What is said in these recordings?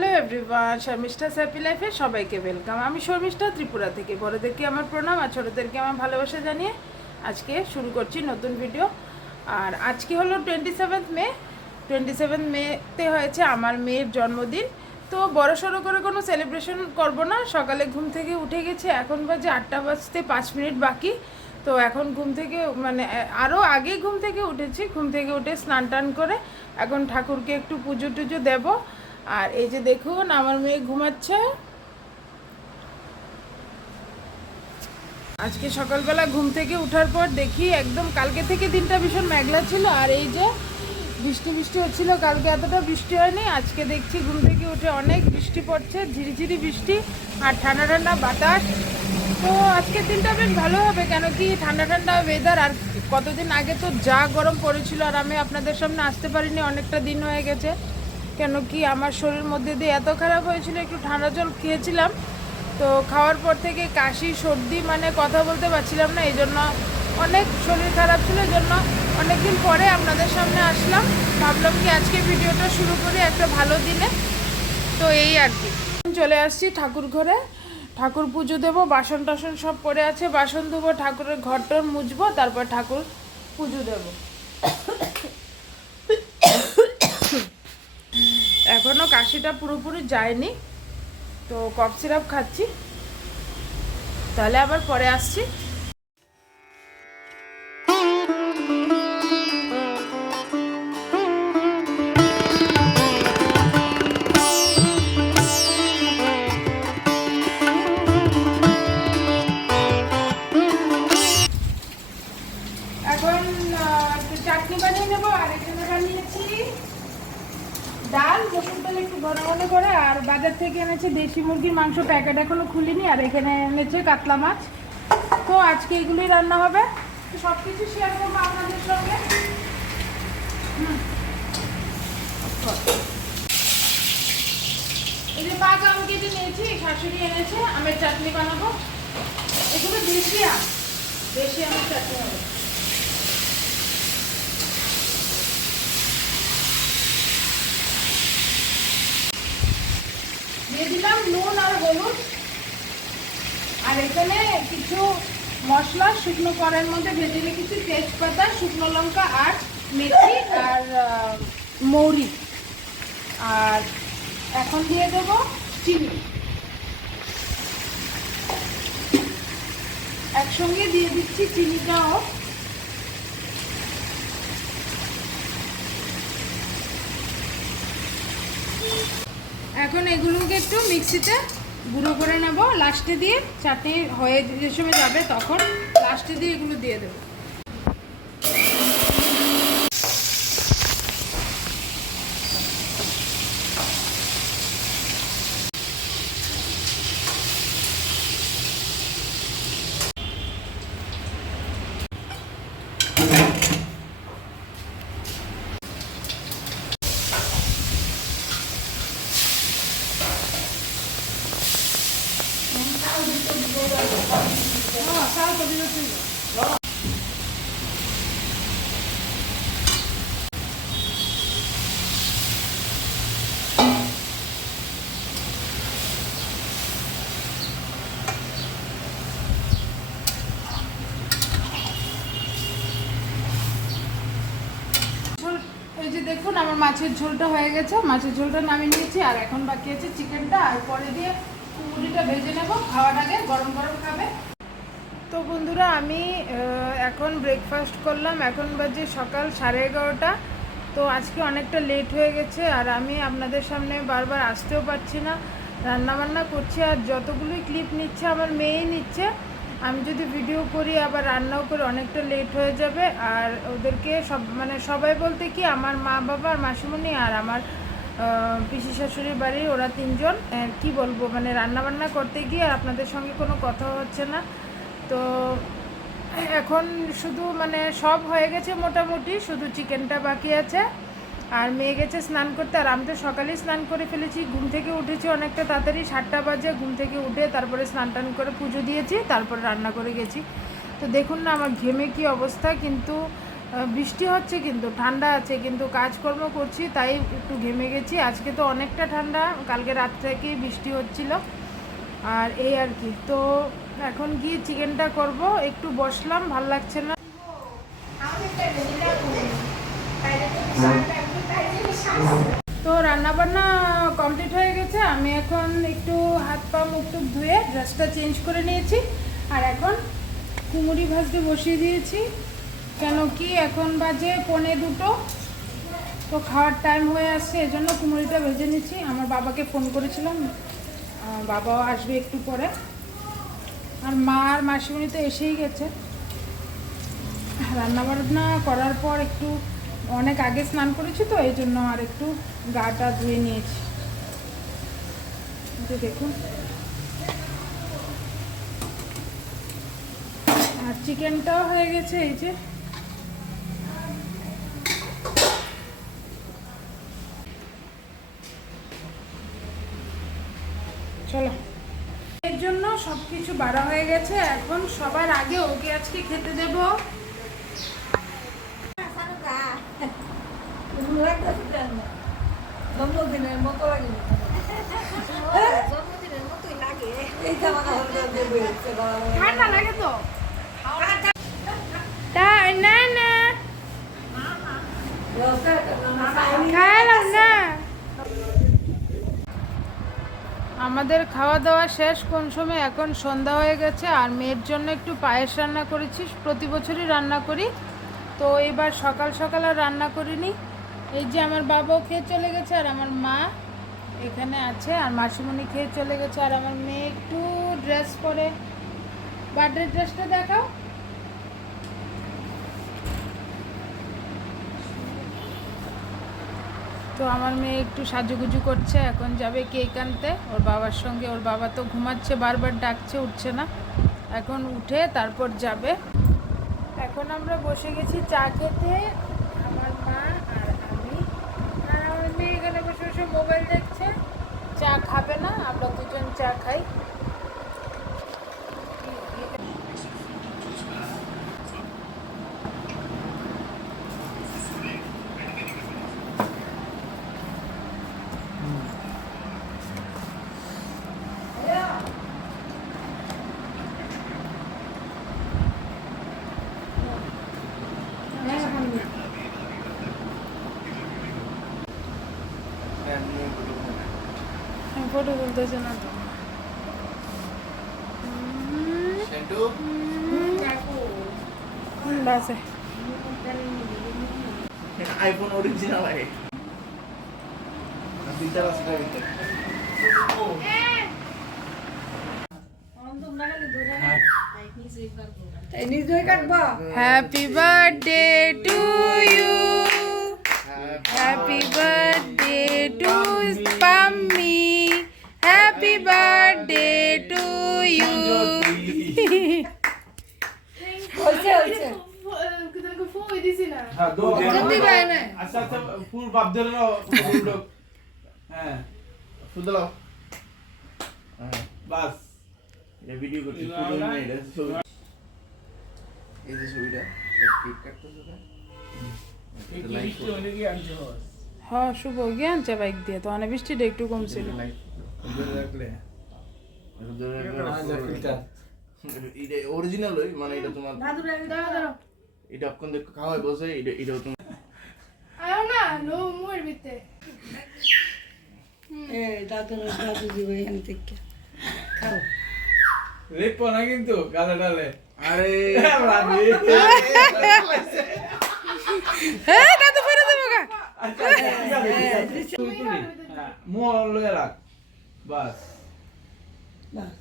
Hello everyone, Sharmistha happy লাইফে সবাইকে welcome. আমি শর্মিষ্ঠা ত্রিপুরা থেকে। বড়দেরকে আমার প্রণাম আর ছোটোদেরকে আমার ভালোবাসা জানিয়ে আজকে শুরু করছি নতুন ভিডিও। আর আজকে হলো 27 মে। 27 মেতে হয়েছে আমার মেয়ের জন্মদিন। তো বড় সড়ো করে কোনো সেলিব্রেশন করব না। সকালে ঘুম থেকে উঠে গেছে, এখন বাজে 8টা বাজতে 5 মিনিট বাকি। তো এখন ঘুম থেকে আরও আগে ঘুম থেকে উঠেছি। ঘুম থেকে উঠে স্নান টান করে এখন ঠাকুরকে একটু পুজো টুজো দেবো। আর এই যে দেখুন আমার মেয়ে ঘুমাচ্ছে। আজকে সকালবেলা ঘুম থেকে ওঠার পর দেখি একদম কালকে থেকে দিনটা ভীষণ মেঘলা ছিল, আর এই যে বৃষ্টি বৃষ্টি হচ্ছিল। কালকে এতটা বৃষ্টি হয়নি, আজকে দেখছি ঘুম থেকে উঠে অনেক বৃষ্টি পড়ছে, ঝিরিঝিরি বৃষ্টি আর ঠান্ডা ঠান্ডা বাতাস। তো আজকের দিনটা বেশ ভালো হবে, কেন কি ঠান্ডা ঠান্ডা ওয়েদার। আর কতদিন আগে তো যা গরম পড়েছিল, আর আমি আপনাদের সামনে আসতে পারিনি, অনেকটা দিন হয়ে গেছে। কেন কি আমার শরীর মধ্যে দিয়ে এত খারাপ হয়েছিল, একটু ঠান্ডা জল খেয়েছিলাম। তো খাওয়ার পর থেকে কাশি সর্দি, মানে কথা বলতে পারছিলাম না, এই জন্য অনেক শরীর খারাপ ছিল। এই জন্য অনেকদিন পরে আপনাদের সামনে আসলাম, ভাবলাম কি আজকে ভিডিওটা শুরু করি একটা ভালো দিনে। তো এই আর কি, চলে আসছি ঠাকুর ঘরে, ঠাকুর পুজো দেবো। বাসন টাসন সব পড়ে আছে, বাসন ধোবো, ঠাকুরের ঘরটর মুছবো, তারপর ঠাকুর পুজো দেবো। এখনও কাশিটা পুরোপুরি যায়নি, তো কফ সিরাপ খাচ্ছি। তাহলে আবার পরে আসছি। এখন চাটনি বানিয়ে নেবো। আর এখানে বানিয়েছি ডাল, মসুর ডাল একটু ঘন ঘন করে, আর বাজার থেকে এনেছে দেশি মুরগির মাংস, প্যাকেট এখনো খুলিনি। আর এখানে এনেছে কাতলা মাছ। তো আজকে এগুলোই রান্না হবে। তো সব কিছু শেয়ার করবো আপনাদের সঙ্গে। এই যে পাকা আম কেটে নিয়েছি, শাশুড়ি এনেছে, আমের চাটনি বানাবো। এগুলো দেশি আম, দেশি আমের চাটনি হবে। দিয়ে দিলাম নুন আর হলুদ। আর এখানে কিছু মশলা শুকনো কড়াইয়ের মধ্যে ভেজে রেখেছি, তেজপাতা, শুকনো লঙ্কা আর মেথি আর মৌরি। আর এখন দিয়ে দেবো চিনি, একসঙ্গে দিয়ে দিচ্ছি চিনিটাও। এখন এগুলোকে একটু মিক্সিতে গুঁড়ো করে নেব লাস্টে দিয়ে, চাটনি হয়ে যে সময় যাবে তখন লাস্টে দিয়ে এগুলো দিয়ে দেবো। এই যে দেখুন আমার মাছের ঝোলটা হয়ে গেছে, মাছের ঝোলটা নামিয়ে নিয়েছি। আর এখন বাকি আছে চিকেনটা, আর পরে দিয়ে কুমড়িটা ভেজে নেব, খাওয়ার আগে গরম গরম খাবে। তো বন্ধুরা আমি এখন ব্রেকফাস্ট করলাম, এখন বাজে সকাল 11:30। তো আজকে অনেকটা লেট হয়ে গেছে, আর আমি আপনাদের সামনে বারবার আসতেও পারছি না, রান্নাবান্না করছি। আর যতগুলোই ক্লিপ নিচ্ছে আমার মেয়েই নিচ্ছে, আমি যদি ভিডিও করি আবার রান্নাও করি অনেকটা লেট হয়ে যাবে। আর ওদেরকে সবাই বলতে কি আমার মা বাবা আর মাসিমণি আর আমার পিসি শাশুড়ির বাড়ির ওরা 3জন, কি বলবো, রান্নাবান্না করতে গিয়ে আর আপনাদের সঙ্গে কোনো কথা হচ্ছে না। তো এখন শুধু সব হয়ে গেছে মোটামুটি, শুধু চিকেনটা বাকি আছে। আর মেয়ে গেছে স্নান করতে, আর আমি তো সকালেই স্নান করে ফেলেছি। ঘুম থেকে উঠেছি অনেকটা তাড়াতাড়ি, 7টা বাজে। ঘুম থেকে উঠে তারপরে স্নান টান করে পুজো দিয়েছি, তারপরে রান্না করে গেছি। তো দেখুন না আমার ঘেমে কি অবস্থা, কিন্তু বৃষ্টি হচ্ছে কিন্তু ঠান্ডা আছে, কিন্তু কাজকর্ম করছি তাই একটু ঘেমে গেছি। আজকে তো অনেকটা ঠান্ডা, কালকে রাত থেকেই বৃষ্টি হচ্ছিল, আর এই আর কি। তো এখন গিয়ে চিকেনটা করব, একটু বসলাম, ভাল লাগছে না। তো রান্নাবান্না কমপ্লিট হয়ে গেছে, আমি এখন একটু হাত পা মুখ টুক ধুয়ে ড্রেসটা চেঞ্জ করে নিয়েছি, আর এখন কুমড়ি ভাজতে বসিয়ে দিয়েছি। কেন কি এখন বাজে 1:45, তো খাওয়ার টাইম হয়ে আসছে, এজন্য কুমড়িটা ভেজে নিচ্ছি। আমার বাবাকে ফোন করেছিলাম, বাবাও আসবে একটু পরে, আর মা আর মাসিমণি তো এসেই গেছে। রান্নাবান্না করার পর একটু অনেক আগে স্নান করেছি, তো এই জন্য আর একটু গাটা ধুয়ে নিয়েছি। দেখুন, আর চিকেনটাও হয়ে গেছে, এই যে। চলো, এর জন্য সব কিছু বাড়া হয়ে গেছে, এখন সবার আগে ওকে আজকে খেতে দেব। জন্মদিনের মতো লাগে, জন্মদিনের মতোই লাগে। এই জামা ঠান্ডা লাগে তো তাই না, না খাইলাম না। আমাদের খাওয়া দাওয়া শেষ কোন সময়, এখন সন্ধ্যা হয়ে গেছে, আর মেয়ের জন্য একটু পায়েস রান্না করেছি, প্রতি বছরই রান্না করি, তো এবার সকাল সকাল আর রান্না করিনি। এই যে আমার বাবাও খেয়ে চলে গেছে, আর আমার মা এখানে আছে, আর মাসিমণি খেয়ে চলে গেছে, আর আমার মেয়ে একটু ড্রেস পরে। বার্থডে ড্রেসটা দেখাও। তো আমার মেয়ে একটু সাজুগুজু করছে, এখন যাবে কেক আনতে ওর বাবার সঙ্গে। ওর বাবা তো ঘুমাচ্ছে, বারবার ডাকছে, উঠছে না, এখন উঠে তারপর যাবে। এখন আমরা বসে গেছি চা খেতে, আমার মা আর আমি, আর আমার মেয়ে এখানে বসে বসে মোবাইল দেখছে। চা খাবে না, আমরা দুজন চা খাই। ফটো তুলতেছে না তো, আছে আইফোন অরিজিনাল आहे দিদার আছে ভিতরে নিজেই কাটবো। Happy birthday to you, happy birthday to Pammi, happy birthday to you. হয়েছে হয়েছে হ্যাঁ দো জলদি গায় না। আচ্ছা আচ্ছা ফুল বাপ ধরে নাও ফুল লোক হ্যাঁ ফুল দাও হ্যাঁ বাস এটা ভিডিও করতে ফুল নেই এটা ছবি এই যে ছবিটা কেক কাটতেছ না এই বৃষ্টি হলে কি আনছো হ্যাঁ শুভ জ্ঞান চা বাইক দিয়ে, তো অনেক বৃষ্টিটা একটু কম ছিল। ধরে রাখলে এটা অরিজিনাল ওই মানে এটা তোমার এটা এখন দেখো খাওয়াই বসে এটা এটাও তুমি আয়ো না নো মুয়ের ভিতরে দাদু দাদু দিব এখান থেকে খাও। রেপ না কিন্তু গালে ডালে আরে রাবি হ্যাঁ দাদু ফেরে দেবো গা। আচ্ছা মোর লগে রাখ বাস বাস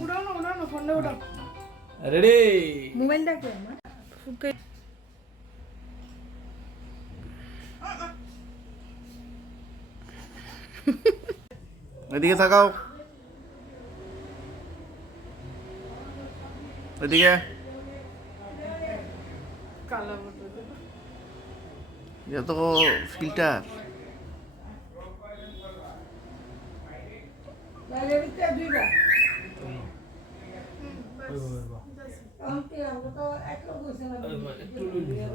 উড়ানো ফোনটা উড়াও। রেডি মোবাইল দেখো আমার এদিকে তাকাও এদিকে কালা ফটো দেবো। যত ফিল্টার বাইরে ভিতরে দুইবার আন্টি আমরা তো একরকম হইছিলাম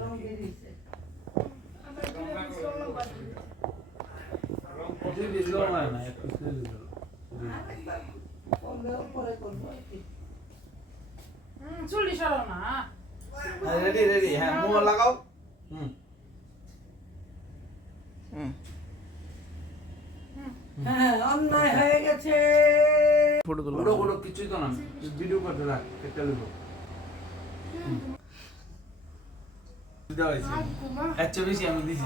রং দিয়ে দিছে পরে করবো চুলি সরো না রেডি রেডি হ্যাঁ মুখ লাগাও হুম হুম হ্যাঁ অন্যায় হয়ে গেছে ফটো তুলো ফটো ফটো কিছুই তো না ভিডিও করতে রাখ একটা লিখো দাও এসে আচ্ছা বেশি আমি দিছি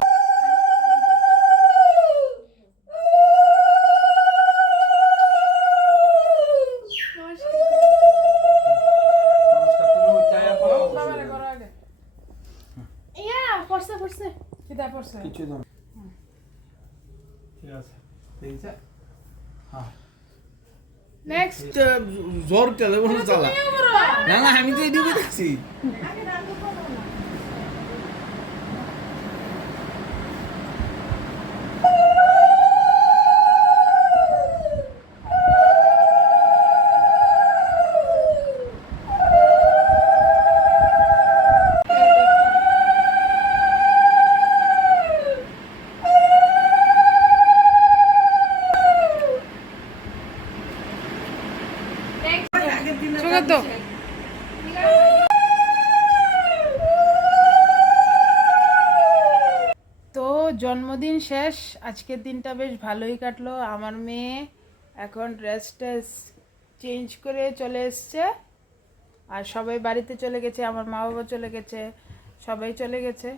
নমস্কার তুমি উচ্চায়া করো বাবারে করো আগে ইয়া পড়ছে কিতা পড়ছে কিছু তো না ঠিক আছে ঠিক আছে হ্যাঁ নেক্সট জোর চলে বলো চালা না না আমি তো এদিকে দেখছি আগের দিনে সুগত দাও। তো জন্মদিন শেষ, আজকের দিনটা বেশ ভালোই কাটলো। আমার মেয়ে এখন ড্রেসটা চেঞ্জ করে চলে এসছে, আর সবাই বাড়িতে চলে গেছে, আমার মা বাবা চলে গেছে, সবাই চলে গেছে।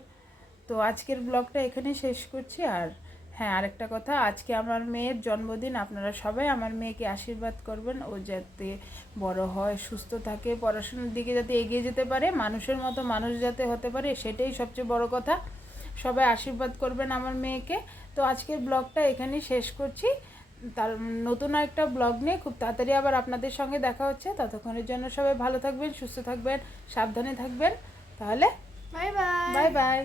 তো আজকের ব্লগটা এখানেই শেষ করছি। আর হ্যাঁ, আরেকটা কথা, আজকে আমার মেয়ের জন্মদিন, আপনারা সবাই আমার মেয়েকে আশীর্বাদ করবেন, ও যাতে বড় হয়, সুস্থ থাকে, পড়াশোনার দিকে যাতে এগিয়ে যেতে পারে, মানুষের মতো মানুষ যাতে হতে পারে, সেটাই সবচেয়ে বড় কথা। সবাই আশীর্বাদ করবেন আমার মেয়েকে। তো আজকের ব্লগটা এখানেই শেষ করছি। তার নতুন একটা ব্লগ নিয়ে খুব তাড়াতাড়ি আবার আপনাদের সঙ্গে দেখা হচ্ছে। ততক্ষণের জন্য সবাই ভালো থাকবেন, সুস্থ থাকবেন, সাবধানে থাকবেন। তাহলে বাই বাই বাই বাই।